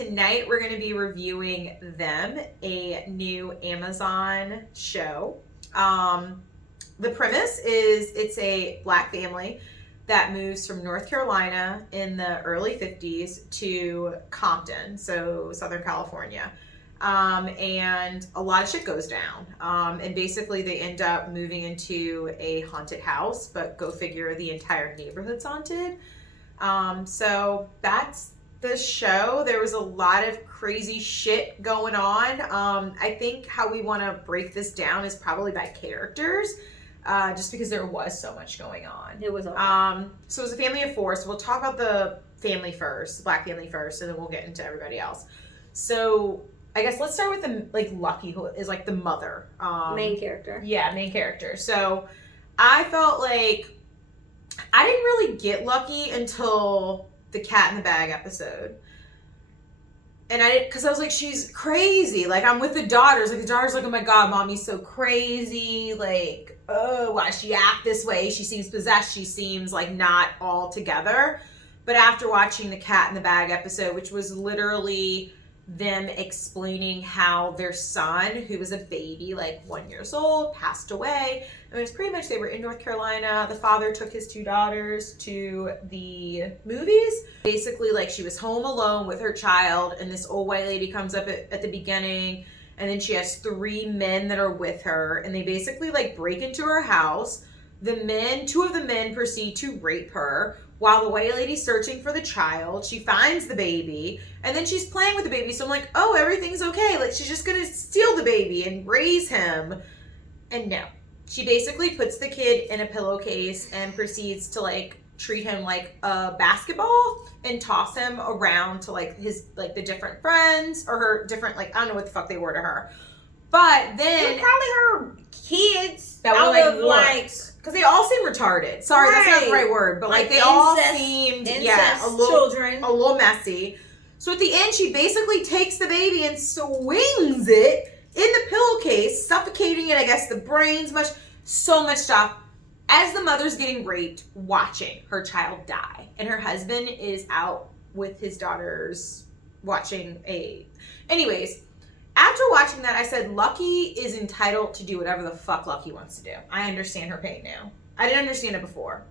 tonight we're going to be reviewing Them, a new Amazon show. The premise is it's a black family that moves from North Carolina in the early 50s to Compton, so Southern California. And a lot of shit goes down. And basically they end up moving into a haunted house, but go figure, the entire neighborhood's haunted. So that's the show. There was a lot of crazy shit going on. I think how we want to break this down is probably by characters, just because there was so much going on. It was a lot. So it was a family of four. So we'll talk about the family first, the black family first, and then we'll get into everybody else. So I guess let's start with the Lucky, who is like the mother, Main character. Yeah, main character. So I felt like I didn't really get Lucky until the Cat in the Bag episode. And I didn't, because I was like, she's crazy. Like, I'm with the daughters. Like, the daughter's like, oh my God, mommy's so crazy. Like, oh, why does she act this way? She seems possessed. She seems like not all together. But after watching the Cat in the Bag episode, which was literally them explaining how their son, who was a baby, like 1 year old, passed away. And it was pretty much, they were in North Carolina. The father took his two daughters to the movies. Basically, like, she was home alone with her child, and this old white lady comes up at the beginning, and then she has three men that are with her, and they basically like break into her house. Two of the men proceed to rape her while the white lady's searching for the child. She finds the baby, and then she's playing with the baby. So I'm like, oh, everything's okay. Like, she's just gonna steal the baby and raise him. And no. She basically puts the kid in a pillowcase and proceeds to like treat him like a basketball and toss him around to like his, like the different friends or her different, like, I don't know what the fuck they were to her. But then probably her kids that were like, because they all seem retarded. Sorry, that's not the right word, but like they all seemed, a little messy. So at the end, she basically takes the baby and swings it in the pillowcase, suffocating it. I guess the brains, so much stuff. As the mother's getting raped, watching her child die, and her husband is out with his daughters watching Anyways. After watching that, I said, Lucky is entitled to do whatever the fuck Lucky wants to do. I understand her pain now. I didn't understand it before.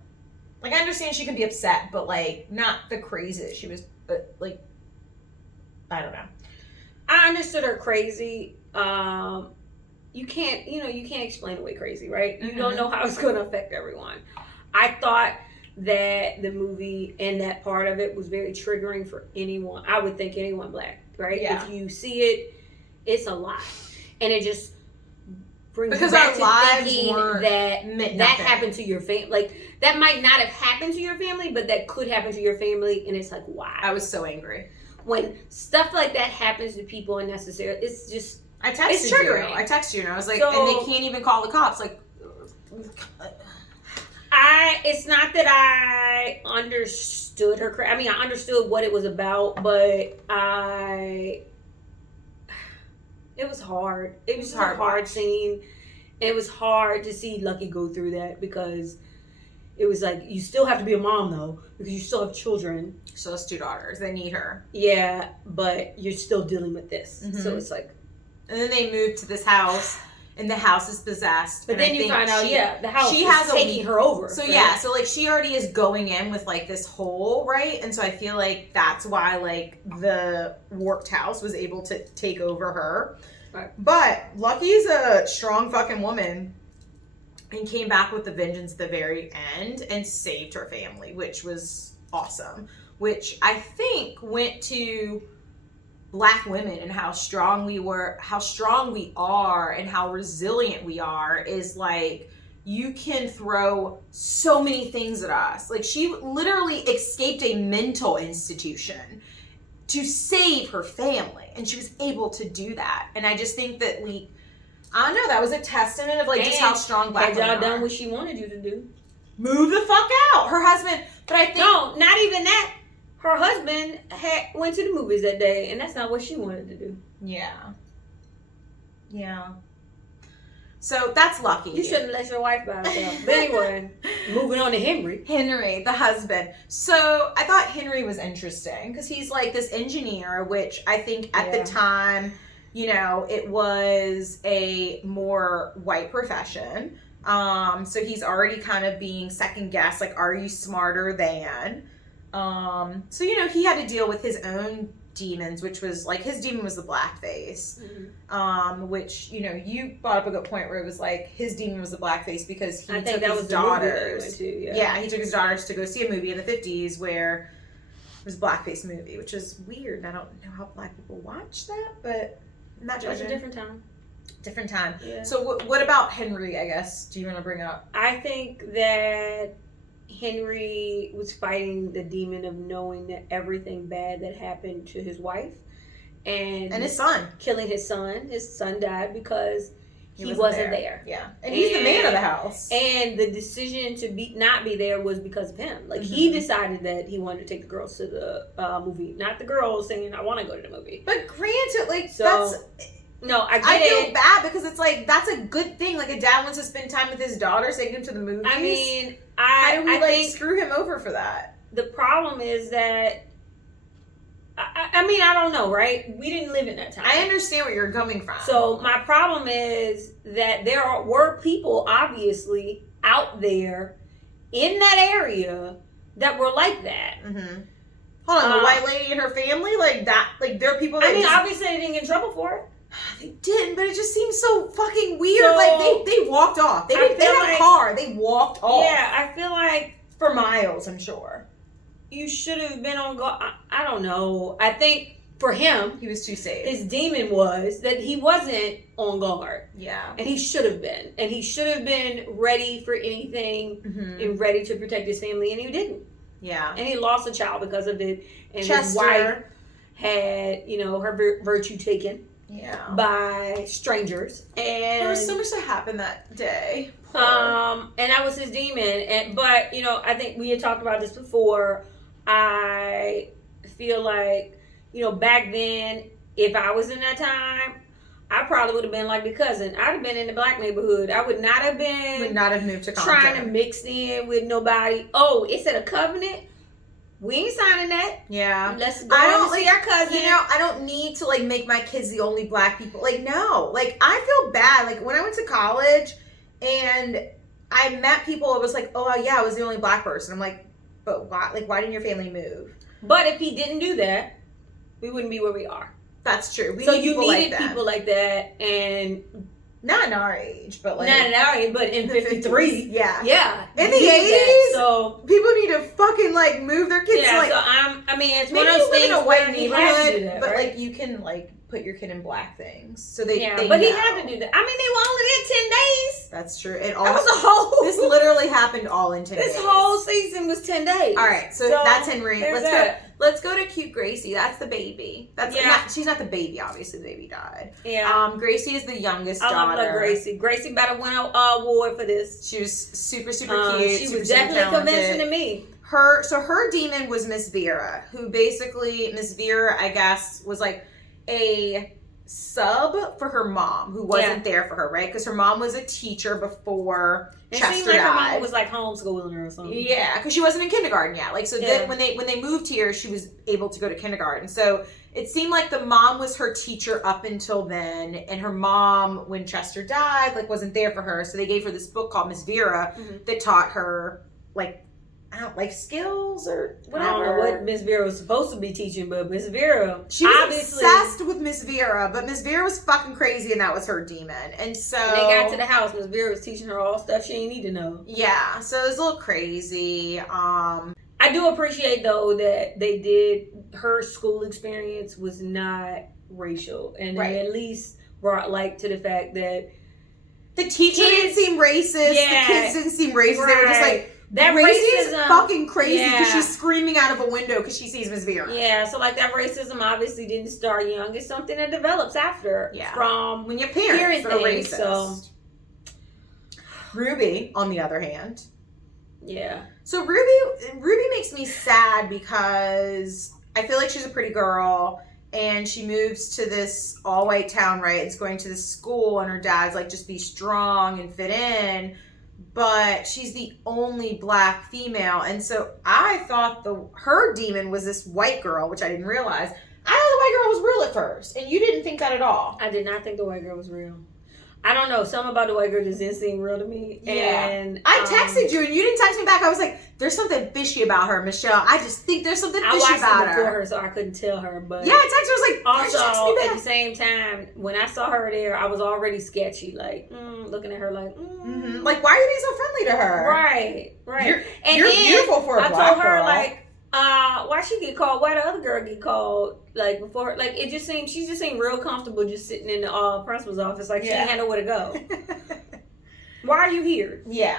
Like, I understand she can be upset, but, like, not the crazy that she was, but, like, I don't know. I understood her crazy. You can't explain away crazy, right? You don't know how it's going to affect everyone. I thought that the movie and that part of it was very triggering for anyone. I would think anyone black, right? Yeah. If you see it, it's a lot, and it just brings because you back our to thinking that happened to your family. Like, that might not have happened to your family, but that could happen to your family, and it's like, wow. I was so angry when stuff like that happens to people unnecessarily. It's just I texted you, and I was like, and they can't even call the cops. Like, it's not that I understood her. I mean, I understood what it was about, but it was hard. It was a hard scene. And it was hard to see Lucky go through that, because it was like, you still have to be a mom, though, because you still have children. She has two daughters. They need her. Yeah, but you're still dealing with this. Mm-hmm. So it's like... And then they moved to this house, and the house is possessed. But then you find out, the house is taking her over. So, right? yeah, so, like, she already is going in with, like, this hole, right? And so I feel like that's why, like, the warped house was able to take over her. Right. But Lucky's a strong fucking woman and came back with the vengeance at the very end and saved her family, which was awesome. Which I think went to black women and how strong we are, and how resilient we are. Is like, you can throw so many things at us. Like, she literally escaped a mental institution to save her family, and she was able to do that. And I just think that I don't know, that was a testament of like just how strong black women are. Had y'all done what she wanted you to do? Move the fuck out. Her husband, but I think... No, not even that. Her husband went to the movies that day, and that's not what she wanted to do. Yeah. Yeah. So that's lucky. You shouldn't let your wife by herself. But anyway, moving on to Henry. Henry, the husband. So I thought Henry was interesting because he's like this engineer, which I think at the time, you know, it was a more white profession. So he's already kind of being second guessed, like, are you smarter than? So, you know, he had to deal with his own demons, which was like, his demon was the blackface. Which, you know, you brought up a good point where it was like his demon was the blackface because he took his daughters. He took his daughters to go see a movie in the 50s where it was a blackface movie, which is weird. I don't know how black people watch that, but not judging. It's a different time. Different time. Yeah. So what about Henry, I guess, do you want to bring up? I think that Henry was fighting the demon of knowing that everything bad that happened to his wife and his son. Killing his son. His son died because he wasn't there. Yeah. And he's the man of the house. And the decision to not be there was because of him. Like, he decided that he wanted to take the girls to the movie. Not the girls saying, I want to go to the movie. But granted, like, so, no, I feel bad because it's like, that's a good thing. Like, a dad wants to spend time with his daughter, taking him to the movies. I mean, how do we think, screw him over for that? The problem is that, I mean, I don't know, right? We didn't live in that time. I understand where you're coming from. So my problem is that were people, obviously, out there in that area that were like that. Hold on, the white lady and her family? Like, that, like, there are people that obviously they didn't get in trouble for it. They didn't, but it just seems so fucking weird. So, like, they walked off. They didn't have a car. They walked off. Yeah, I feel like... For miles, I'm sure. You should have been on guard. I don't know. I think for him... He was too safe. His demon was that he wasn't on guard. Yeah. And he should have been. And he should have been ready for anything and ready to protect his family, and he didn't. Yeah. And he lost a child because of it. And Chester. His wife had, you know, her virtue taken. Yeah. By strangers. And there was so much that happened that day. And that was his demon. But, you know, I think we had talked about this before. I feel like, you know, back then, if I was in that time, I probably would have been like the cousin. I'd have been in the black neighborhood. I would not have moved to Compton. Trying to mix in with nobody. Oh, it said a covenant. We ain't signing that. Yeah. Let's go and see our cousin. You know, I don't need to, like, make my kids the only black people. Like, no. Like, I feel bad. Like, when I went to college and I met people, it was like, oh, yeah, I was the only black person. I'm like, but why? Like, why didn't your family move? But if he didn't do that, we wouldn't be where we are. That's true. So you needed people like that, and... Not in our age, but like... Not in our age, but in 53. Yeah. Yeah. In the 80s, so people need to fucking, like, move their kids. Yeah, like, so I mean, it's maybe one of those you live things in a white where he had to do neighborhood, that, but, right? like, you can, like, put your kid in black things. So they but know. he had to do that. I mean, they were only there 10 days. That's true. That was a whole... This literally happened all in 10 days. This whole season was 10 days. All right, so that's Henry. Let's go to cute Gracie. That's the baby. She's not the baby, obviously. The baby died. Yeah. Gracie is the youngest daughter. I love Gracie. Gracie better win an award for this. She was super, super cute. She was definitely convincing to me. Her demon was Miss Vera, who basically, Miss Vera, I guess, was like a sub for her mom, who wasn't there for her, right? Because her mom was a teacher before Chester died. Her mom was like homeschooling her or something. Yeah, because she wasn't in kindergarten yet. Like, so then when they moved here, she was able to go to kindergarten. So it seemed like the mom was her teacher up until then, and her mom, when Chester died, like, wasn't there for her. So they gave her this book called Miss Vera that taught her, like, I don't like skills or whatever. I don't know what Miss Vera was supposed to be teaching, but Miss Vera, she was obsessed with Miss Vera, but Miss Vera was fucking crazy, and that was her demon. And so when they got to the house, Miss Vera was teaching her all stuff she didn't need to know. Yeah, so it was a little crazy. I do appreciate though that they did. Her school experience was not racial, and they at least brought light to the fact that the teacher didn't seem racist. Yeah, the kids didn't seem racist. They were just like. That racism is racism, fucking crazy because she's screaming out of a window because she sees Miss Vera. Yeah, so like that racism obviously didn't start young. It's something that develops after from when your parents are things, racist. So. Ruby, on the other hand. Yeah. So Ruby makes me sad because I feel like she's a pretty girl and she moves to this all-white town, right? It's going to this school, and her dad's like, just be strong and fit in. But she's the only black female, and so I thought her demon was this white girl, which I didn't realize. I thought the white girl was real at first, and you didn't think that at all. I did not think the white girl was real. I don't know. Something about the white girl just didn't seem real to me. Yeah. And I texted you, and you didn't text me back. I was like, there's something fishy about her, Michelle. I just think there's something fishy I watched about it before her. her, so I couldn't tell her. But Yeah, I texted her. I was like, why did you text also, me at back? the same time, when I saw her there, I was already sketchy. Like, looking at her like, Mm-hmm. Like, why are you being so friendly to her? Right. You're, And you're then beautiful for a I black told her, girl. like, why she get called? Why the other girl get called? Like, before, like, it just seemed, she just seemed real comfortable just sitting in the principal's office. Like, she didn't have nowhere to go. Why are you here? Yeah.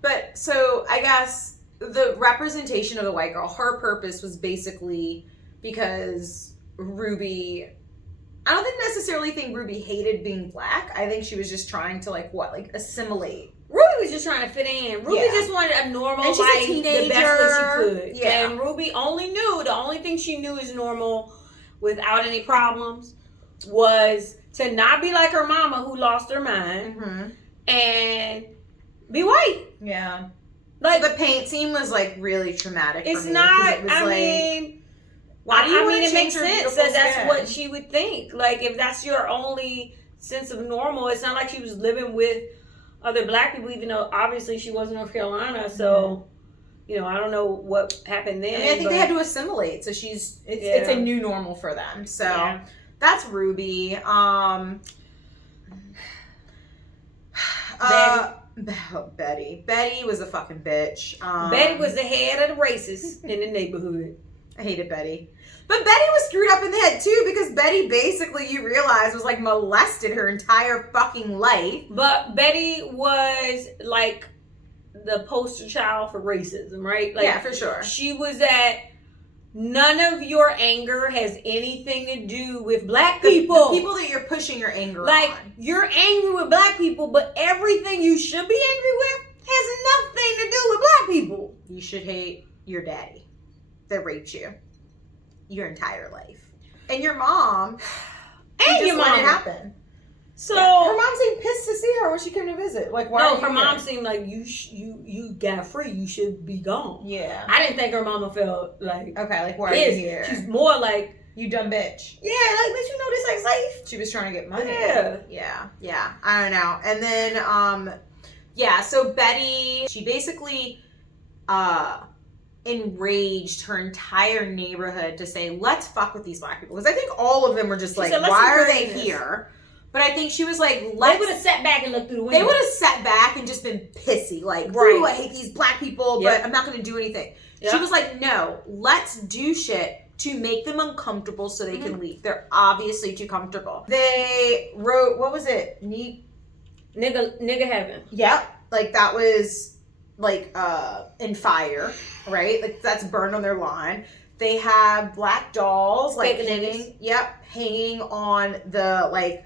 But so I guess the representation of the white girl, her purpose was basically because Ruby, I don't necessarily think Ruby hated being black. I think she was just trying to assimilate. Ruby was just trying to fit in. Ruby just wanted a normal and she's life a teenager. the best way she could. Yeah. And Ruby the only thing she knew is normal without any problems was to not be like her mama who lost her mind and be white. Yeah. Like, the paint scene was like really traumatic it's for me. not, It was I like, mean, why do you want it to makes change her sense beautiful that that's skin? what she would think. Like, if that's your only sense of normal, it's not like she was living with other black people, even though obviously she was in North Carolina. So, you know, I don't know what happened then. I think they had to assimilate. So it's a new normal for them. So that's Ruby. Betty. Betty was a fucking bitch. Betty was the head of the racists in the neighborhood. I hated Betty. But Betty was screwed up in the head too, because Betty basically, you realize, was like molested her entire fucking life. But Betty was like the poster child for racism, right? Like, yeah, for sure. She was at, none of your anger has anything to do with black people. The people that you're pushing your anger like, on. you're angry with black people, but everything you should be angry with has nothing to do with black people. You should hate your daddy that raped you your entire life. And your mom. And your mom. Let it happen. So her mom seemed pissed to see her when she came to visit. Like, why? No, her mom seemed like you got free. You should be gone. Yeah. I didn't think her mama felt like why are you here? She's more like, you dumb bitch. Yeah, like, bitch, you know this ain't safe. She was trying to get money. Yeah. I don't know. And then so Betty, she basically enraged her entire neighborhood to say, let's fuck with these black people. Because I think all of them were just like, why are they here? But I think she was like, they would have sat back and looked through the window. They would have sat back and just been pissy. Like, ooh, I hate these black people, but I'm not going to do anything. Yep. She was like, no, let's do shit to make them uncomfortable so they can leave. They're obviously too comfortable. They wrote, what was it? Nigga heaven. Yep. Like, that was like in fire, right? Like, that's burned on their lawn. They have black dolls like hanging on the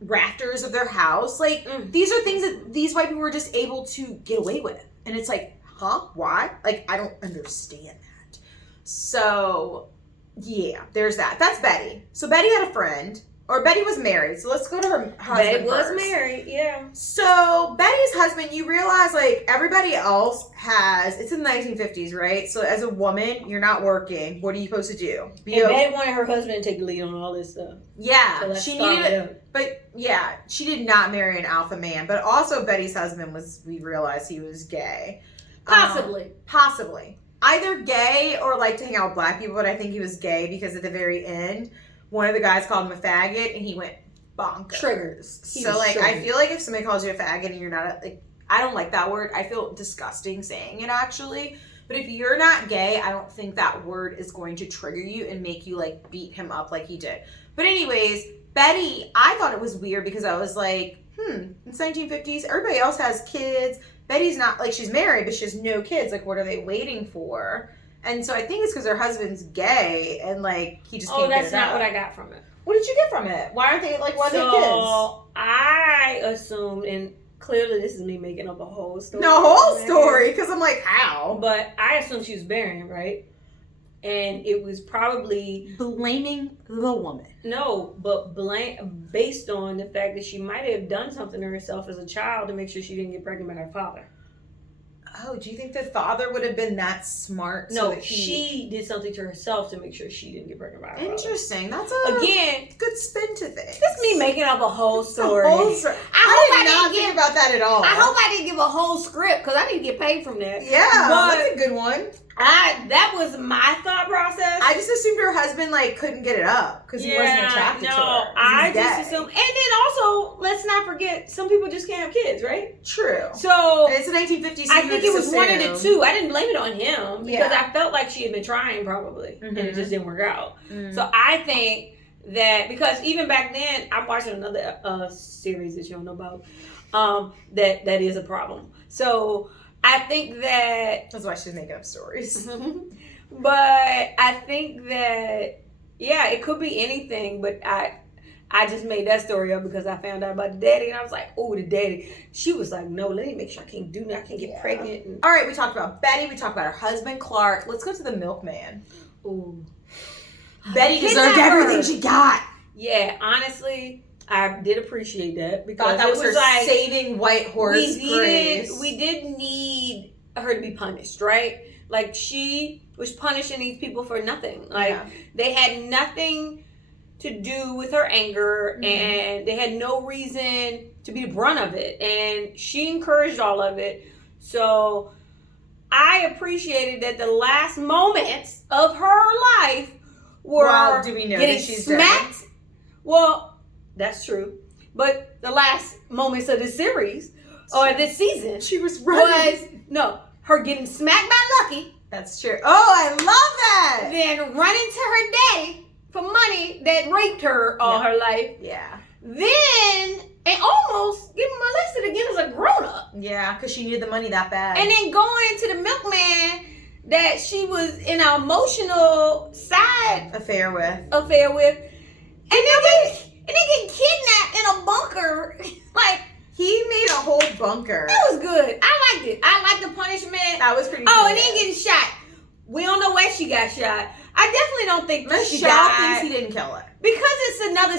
rafters of their house. Like, these are things that these white people were just able to get away with. And it's like, huh? Why? Like, I don't understand that. So yeah, there's that. That's Betty. So Betty had a friend. Or Betty was married, so let's go to her husband Betty was first. married, yeah. So Betty's husband, you realize, like, everybody else it's in the 1950s, right? So as a woman, you're not working. What are you supposed to do? Betty wanted her husband to take the lead on all this stuff. Yeah, so she needed it. But yeah, she did not marry an alpha man. But also Betty's husband we realized he was gay. Possibly. Either gay or liked to hang out with black people, but I think he was gay because at the very end, one of the guys called him a faggot, and he went bonkers. Triggers. I feel like if somebody calls you a faggot and you're not, I don't like that word. I feel disgusting saying it, actually. But if you're not gay, I don't think that word is going to trigger you and make you, like, beat him up like he did. But anyways, Betty, I thought it was weird because I was like, it's 1950s. Everybody else has kids. Betty's not, like, she's married, but she has no kids. Like, what are they waiting for? And so I think it's because her husband's gay, and, like, he just can't get it that's not what I got from it. What did you get from it? Why aren't they, like, why are they kids? So, I assumed, and clearly this is me making up a whole story. No, whole story, because I'm like, how? But I assumed she was barren, right? And it was probably blaming the woman. no, but based on the fact that she might have done something to herself as a child to make sure she didn't get pregnant by her father. Oh, do you think the father would have been that smart? No, so that she did something to herself to make sure she didn't get pregnant by her father. Interesting. That's a Again, good spin to things. that's me making up a whole story. I did not think about that at all. I hope I didn't give a whole script because I didn't get paid from that. Yeah, But- that's a good one. That was my thought process. I just assumed her husband couldn't get it up because he wasn't attracted to her. 'cause I he's just gay. assumed. And then also, let's not forget, some people just can't have kids, right? True. So And it's the 1950s. So I you think would it was just one of the assume. two. I didn't blame it on him because Yeah. I felt like she had been trying probably, and it Mhm. just didn't work out. Mm. So I think that because even back then, I'm watching another series that you don't know about. That is a problem. So I think that. That's why she's making up stories. But I think that it could be anything. But I just made that story up because I found out about the daddy, and I was like, oh, the daddy. She was like, no, let me make sure I can't do that. I can't get Yeah. pregnant. And, All right, we talked about Betty. We talked about her husband, Clark. Let's go to the milkman. ooh. Betty deserved Kidnapper. everything she got. Yeah, honestly, I did appreciate that because Thought that it was her like saving White Horse grace. we did need her to be punished, right? Like she was punishing these people for nothing. Like Yeah. they had nothing to do with her anger, Mhm. and they had no reason to be the brunt of it, and she encouraged all of it. So I appreciated that the last moments of her life were Well, do we know getting that she's smacked. Well, that's true, but the last moments of the series or this season She was running. was her getting smacked by Lucky, That's true. Oh, I love that. then running to her daddy for money that raped her all her life, Yeah. then and almost getting molested again as a grown up, Yeah, because she needed the money that bad. and then going to the milkman that she was in an emotional side affair with. affair with, and then get kidnapped in a bunker. Like, He made a whole bunker. that was good. I liked it. I liked the punishment. That was pretty Oh, cool. and then getting shot. We don't know where she got shot. I definitely don't think she Michelle died. thinks he didn't kill her. Because it's another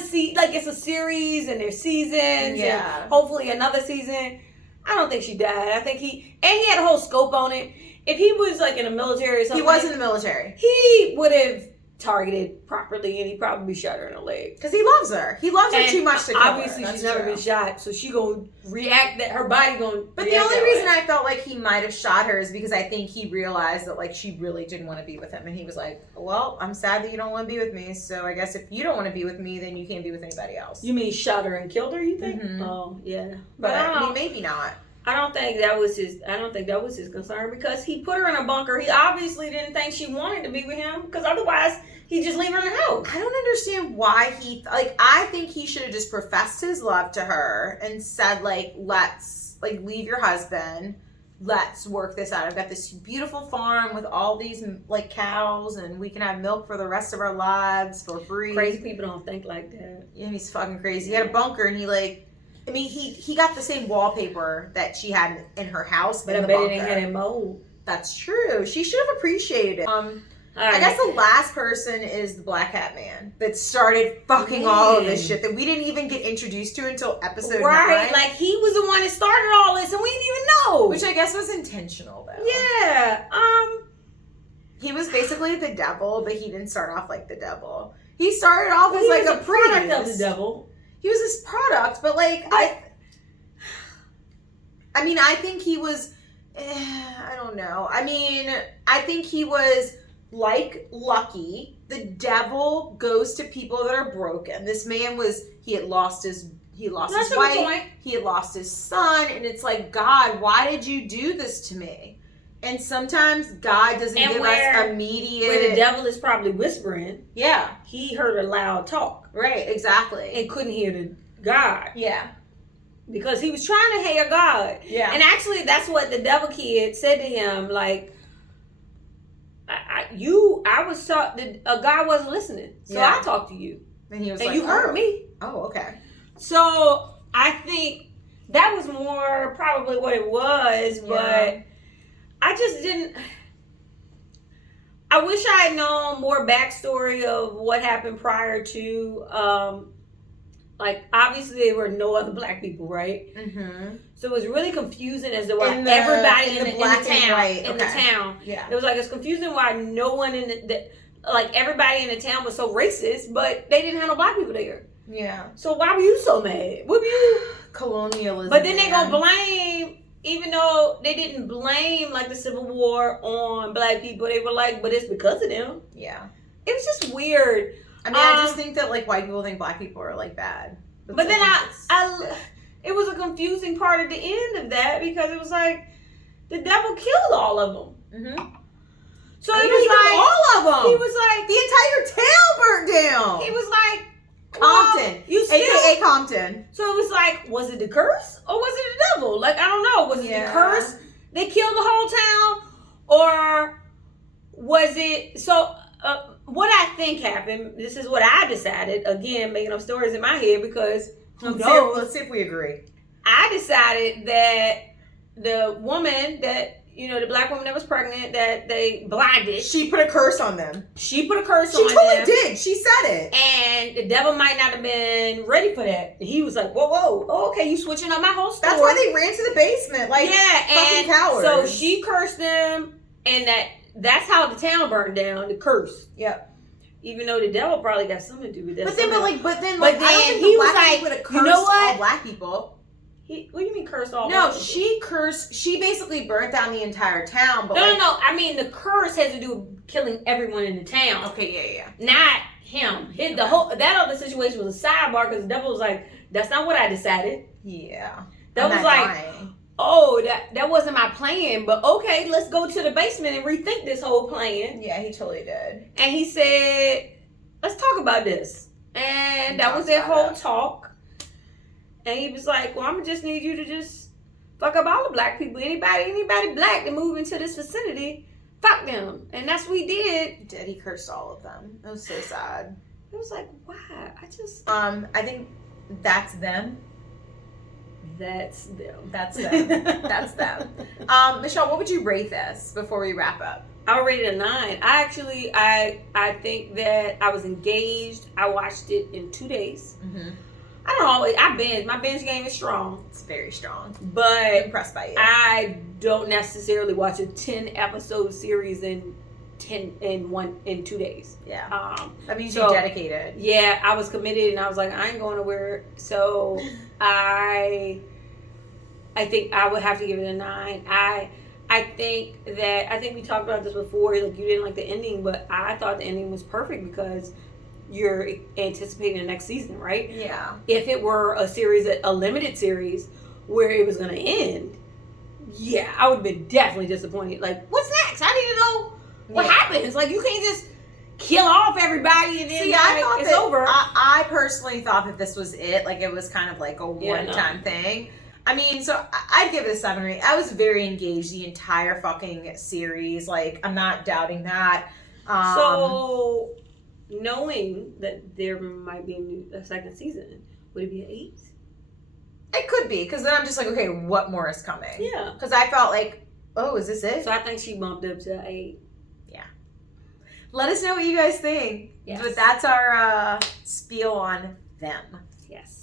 it's a series and there's seasons. Yeah. And hopefully another season. I don't think she died. I think he had a whole scope on it. If he was in the military or something, He was in the military. he would have targeted properly, and he probably shot her in the leg. Because he loves her. He loves her And too much to kill obviously her. she's That's never true. been shot, so she gonna react that her body gonna. But the only reason I felt like he might have shot her is because I think he realized that she really didn't want to be with him, and he was like, "Well, I'm sad that you don't want to be with me. So I guess if you don't want to be with me, then you can't be with anybody else." You mean shot her and killed her? You think? Mhm. Oh yeah, But I I don't. mean, maybe not. I don't think that was his. I don't think that was his concern because he put her in a bunker. He obviously didn't think she wanted to be with him because otherwise he'd just leave her in the house. I don't understand why he I think he should have just professed his love to her and said let's leave your husband. Let's work this out. I've got this beautiful farm with all these cows, and we can have milk for the rest of our lives for free. Crazy people don't think like that. Yeah, he's fucking crazy. He had a bunker, and he got the same wallpaper that she had in her house, But in I the bet bunker. it didn't have that mold. That's true. She should have appreciated it. All right. I guess the last person is the Black Hat Man that started fucking all of this Man. shit that we didn't even get introduced to until episode right, 9. he was the one that started all this, and we didn't even know. Which I guess was intentional, though. yeah, He was basically the devil, but he didn't start off like the devil. He started off as he was a a product of the priest. devil. He was this product, but I mean, I think he was. I don't know. I mean, I think he was like Lucky. The devil goes to people that are broken. This man he had lost his That's a good wife. point. He had lost his son, and it's like, God, why did you do this to me? And sometimes God doesn't And give where us immediate. the devil is probably whispering, Yeah. he heard a loud talk Right. Exactly. and couldn't hear the God Yeah. because he was trying to hear God. Yeah. And actually, that's what the devil kid said to him. God wasn't listening, so Yeah. I talked to you, and he was and like, you heard oh. me. Oh, okay. So I think that was more probably what it was, but Yeah. I just didn't. I wish I had known more backstory of what happened prior to, like, obviously there were no other black people, right? Mm-hmm. So it was really confusing as to why In the- everybody in the black and town, white, in the okay. town, Yeah. it was like, it's confusing why no one in like, everybody in the town was so racist, but they didn't have no black people there. Yeah. So why were you so mad? What were you? Colonialism. But then they man. gonna blame, even though they didn't blame like the Civil War on black people, they were like, but it's because of them. Yeah. It was just weird. I mean, I just think that like white people think black people are like bad. But then it was a confusing part at the end of that because it was like the devil killed all of them. Mm-hmm. So it was like all of them. he was like the entire town burnt down. he was like Compton, well, you still, aka Compton. So it was like, was it the curse or was it the devil? Like, I don't know. Was it the curse? They killed the whole town, or was it? So what I think happened. This is what I decided. Again, making up stories in my head because who knows? Let's see if we agree. I decided that the woman that, you know, the black woman that was pregnant, that they blinded. She put a curse on them. She put a curse She on totally them. did. She said it. And the devil might not have been ready for that. He was like, whoa, oh, okay, you switching up my whole story. That's why they ran to the basement, like fucking cowards. So she cursed them, and that's how the town burned down, the curse. Yep. Even though the devil probably got something to do with that. But then I don't think he the was black like, people would have cursed you know what? all black people. What do you mean curse all? No, black people? she cursed. She basically burnt down the entire town. But No. I mean, the curse has to do with killing everyone in the town. Okay, yeah. Not him. The whole that other situation was a sidebar because the devil was like, "That's not what I decided." Yeah. That was like, oh, that wasn't my plan. But okay, let's go to the basement and rethink this whole plan. Yeah, he totally did. And he said, "Let's talk about this." And that was their whole talk. And he was like, well, I'm going to just need you to just fuck up all the black people. Anybody black to move into this vicinity, fuck them. And that's what he did. He cursed all of them. It was so sad. It was like, why? I think that's them. That's them. That's them. That's them. Michelle, what would you rate this before we wrap up? I'll rate it a 9. I think that I was engaged. I watched it in 2 days. Mm-hmm. I don't always. I binge. My binge game is strong. It's very strong. But I'm impressed by you. I don't necessarily watch a 10 episode series in 2 days. Yeah. That means so, you're dedicated. Yeah, I was committed, and I was like, I ain't going nowhere. So I think I would have to give it a 9. I think we talked about this before. Like, you didn't like the ending, but I thought the ending was perfect because you're anticipating the next season, right? Yeah. If it were a limited series where it was going to end, yeah, I would have been definitely disappointed. Like, what's next? I need to know what happens. Like, you can't just kill off everybody and then it's over. I personally thought that this was it. Like, it was kind of like a one-time thing. I mean, so I'd give it a 7 or 8. I was very engaged the entire fucking series. Like, I'm not doubting that. So, knowing that there might be a second season, would it be an 8? It could be, because then I'm just like, okay, what more is coming? Yeah. Because I felt like, oh, is this it? So I think she bumped up to 8. Yeah. Let us know what you guys think. Yes. But that's our spiel on them. Yes.